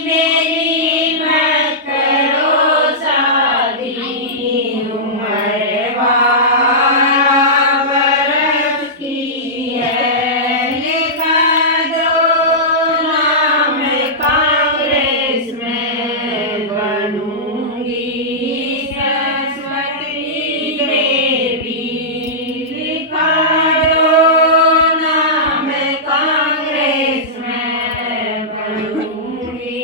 मेरी मत करो शादी, उम्र 12 बरस की है। लिखा दो नाम कांग्रेस में बनूंगी सरस्वती देवी। लिखा दो नाम कांग्रेस में बनूंगी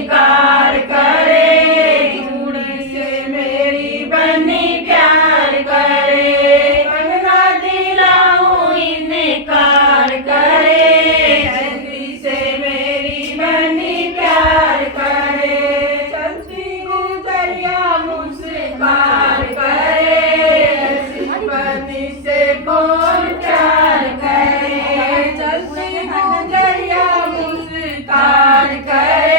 स्वीकार करे, गुण से मेरी बनी प्यार करे, कंगना दिलाऊं इनकार करे, हल्दी से मेरी बनी प्यार करे, चलती गुजरिया मुस्कान करे, ऐसी बनी से कौन प्यार करे, चलती गुजरिया मुस्कान करे,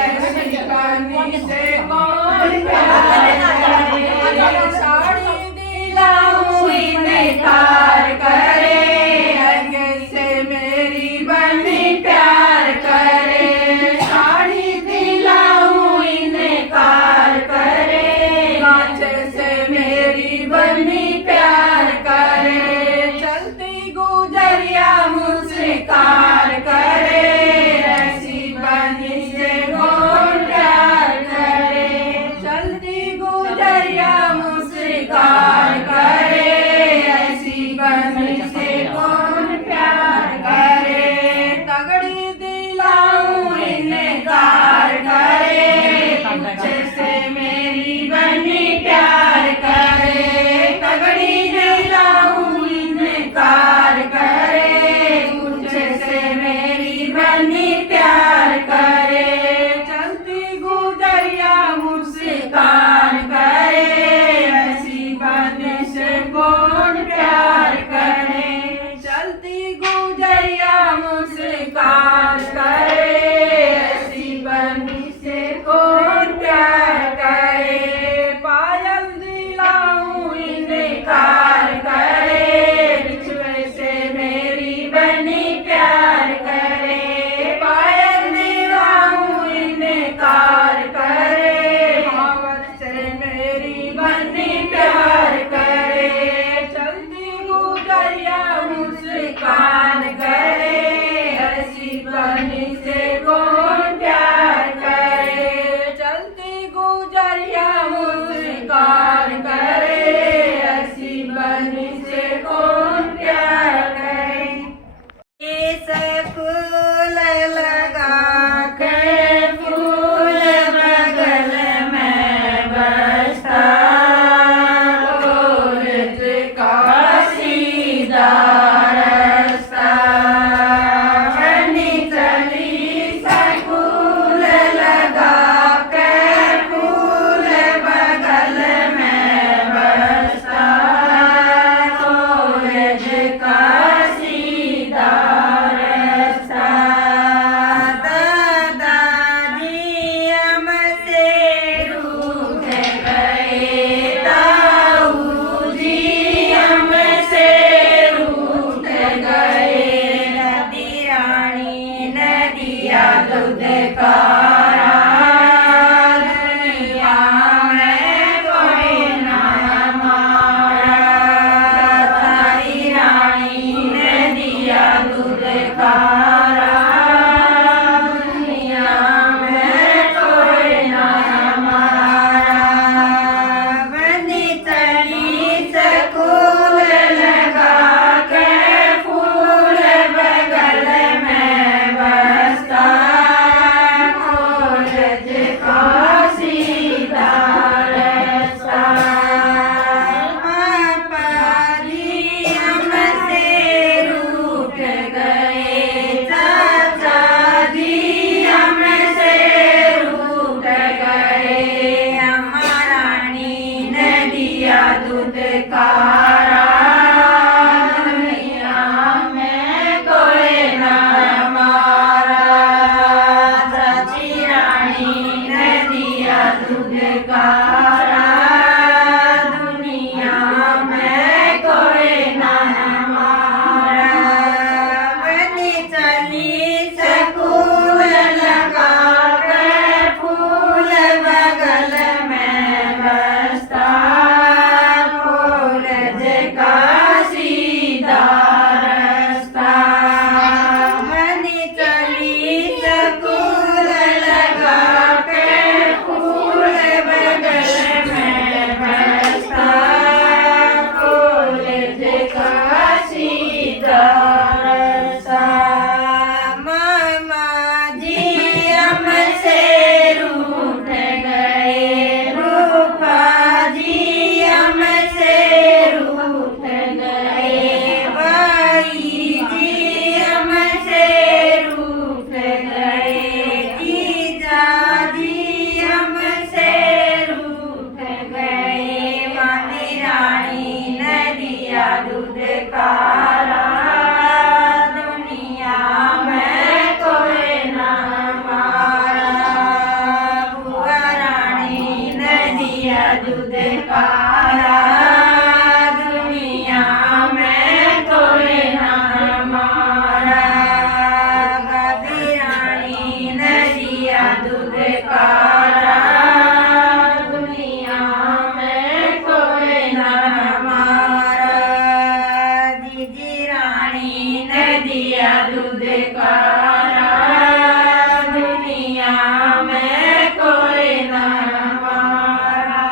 ऐसी बनी से कौन प्यार करे, साड़ी दिलाऊं इनकार करे, आगे से मेरी बनी प्यार करे, साड़ी दिलाऊं इनकार करे, कांच से मेरी बनी प्यार करे, चलती गुजरिया मुस्कान करे, ऐसी बनी से कौन प्यार करे, चलती गुजरिया मुस्कान करे, ऐसी बनी से कौन प्यार करे, तगड़ी दिलाऊं इनकार करे, जैसे मेरी बनी प्यार करे, तगड़ी दिलाऊं इनकार करे, जैसे मेरी बनी प्यार करे, चलती गुजरिया मुस्कान करे, ऐसी बनी से कौन प्यार करे, चलती गुजरिया मुस्कान करे, ऐसी बनी से कौन प्यार करे, पायल दिलाऊं इनकार करे, बिछुए से मेरी बनी प्यार करे, पायल दिलाऊं इनकार करे, भावर से मेरी बनी प्यार करे, चलती गुजरिया मुस्कान करे, ऐसी बनी से कौन प्यार करे, चलती गुजरिया मुस्कान करे, ऐसी बनी से कौन प्यार करे, इस फूल लगा के फूल बगल में बसता, कॉलेज का सीधा रास्ता, बनी चली फूल लगा के फूल बगल में बसता, कॉलेज का सीधा रास्ता, दादाजी हमसे रूठ गए, ताऊजी हमसे रूठ गए, नदी रानी नदिया दूध कारा, दुनिया में कोई ना हमारा, तारी रानी नदिया दूध कारा, दुनिया में कोई ना हमारा, बनी चली स्कूल लगा के फूल बगल में बसता, दुदकारा दुनिया में कोई न हमारा। जीजी रानी ने दिया दुदकारा दुनिया में कोई न हमारा।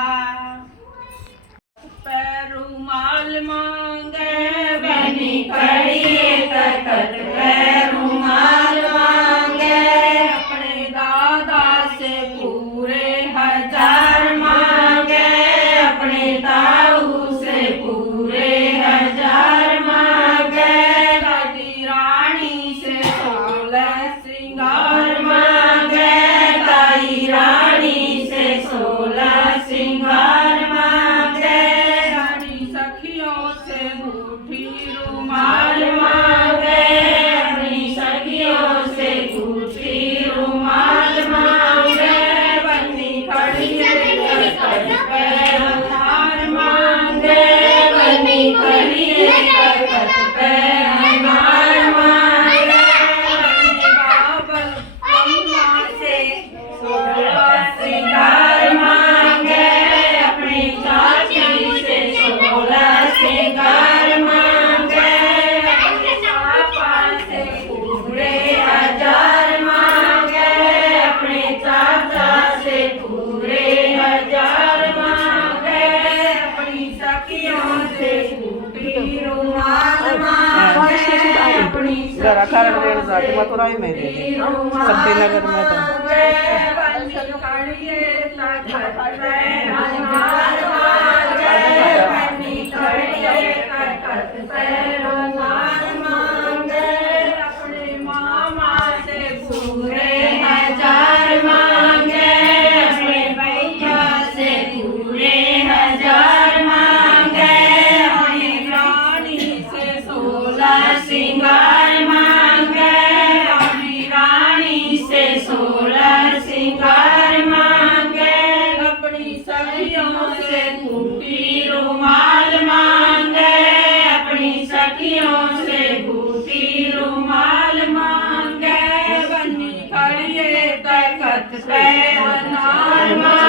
रुमाल मांगे बनी खड़ी तखत पे रुमाल मांगे। अपने दादा से पूरे 1000 मांगे। अपने ताऊ से पूरे 1000 मांगे। दादी रानी से 16 श्रृंगार मांगे। ताई रानी से 16 श्रृंगार मांगे। रानी सखियों से बूढ़ी रुमाल मांगे। अपनी सखियों से बूढ़ी रुमाल मांगे। बनी खड़ी तखत पे हार मांगे। बनी खड़ी तखत पे हार मांगे। अपने बाबल अम्मा से 16 श्रृंगार मांगे। अपनी चाची से 16 श्रृंगार मांगे। अपने पापा से पूरे 1000 मांगे। अपने चाचा से पूरे 1000 मांगे। अपनी सखियों से बूढ़ी रुमाल मांगे। अपनी जरा कारण देण जाके मथुराई में दे दे शक्तिनगर में तो अपने मामा से पूरे 1000 मांगे। अपने भैया से पूरे 1000 मांगे। अपनी रानी से 16 श्रृंगार मांगे। अपनी रानी से 16 श्रृंगार मांगे। अपनी सखियों से बूटी रुमाल मांगे। अपनी सखियों से बूटी रुमाल मांगे। बनी खड़ी तखत पे अनार मांगे।